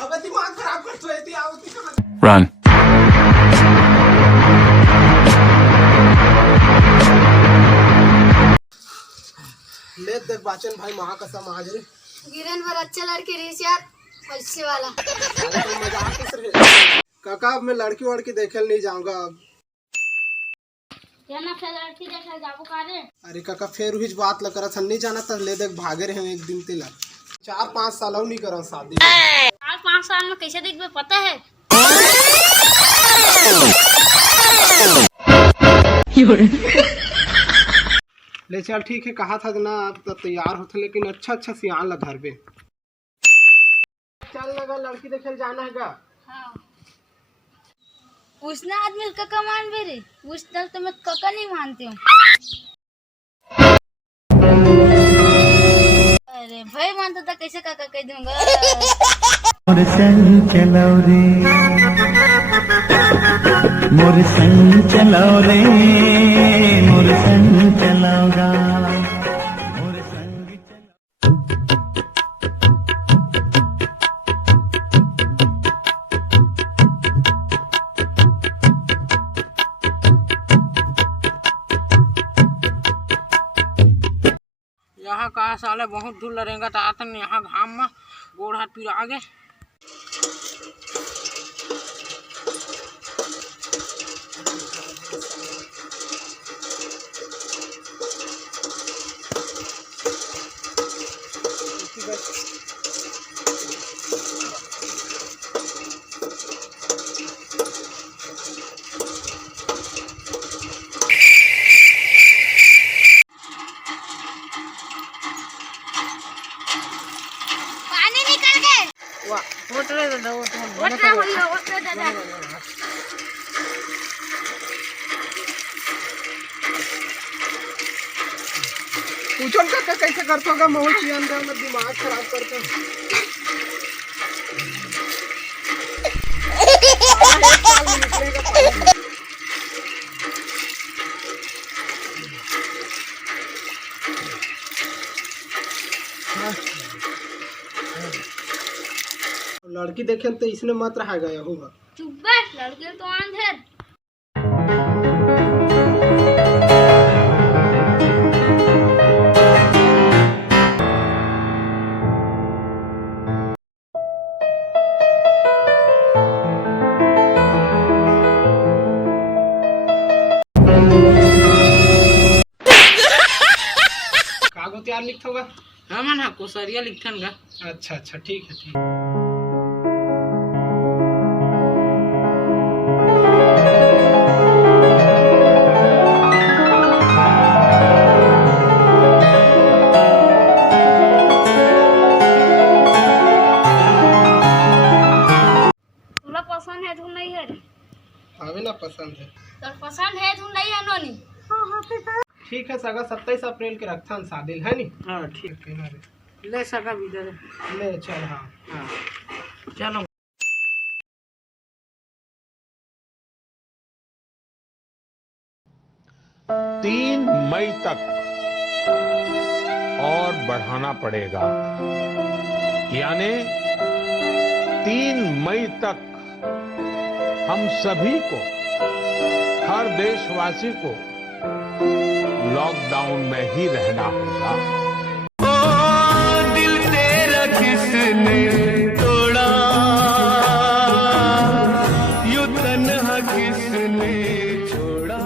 अब दिमाग खराब कर तो ऐसी आवती का Run. ले देख बाचन भाई महा कसम आज रे गिरन भर अच्छा लड़के रेस यार पैसे वाला तो मजाक कर रहे काका अब मैं लड़की वड़की देखे नहीं जाऊंगा अब या ना फिर लड़की देखे जाबो कारे अरे काका फिर हुई बात ल करत नहीं जाना त ले देख भागे रहे एक दिन तेला 4-5 साल और नहीं करन शादी 4-5 साल में कैसे देखबे पता है ले चल ठीक है कहा था ना अब तो तैयार होते लेकिन अच्छा सियान ला घर पे चल लगा लड़की देखे जाना है का हाँ उसने आदमी काका मान बे रे उस दल तो मैं काका नहीं मानती हूँ अरे भाई मानता था कैसे काका कह दूंगा मोर संग चलाओ रे मोर संग चलाओ रे मोर संग चलाओगा मोर संग यहाँ कहा साले बहुत दूर लड़ेगा तो आता नहीं यहाँ घाम में गोड़ हाथ पीर आगे पानी निकल गए वाह उठ रहे दादा उठ रहा भैया उठ रहा दादा पूछो काका कैसे करते होगा मोहन जी अंदर में दिमाग खराब करते लड़की देखे तो इसने मत रहा गया होगा चुप बैठ लड़के तो आंधर कागज तैयार लिखता होगा हाँ मन हाँ कोसरिया लिखन गा अच्छा ठीक है तुला पसंद है तू नहीं है हमें ना पसंद है तो पसंद है तू नहीं है नोनी ठीक है सगा 27 अप्रैल के रखता शादी है नी हाँ ठीक है ना रे ले सका विदर ले चल हाँ हाँ चलो 3 मई तक और बढ़ाना पड़ेगा यानी 3 मई तक हम सभी को हर देशवासी को लॉकडाउन में ही रहना होगा। दिल तेरा किसने तोड़ा यूं तन्हा किसने छोड़ा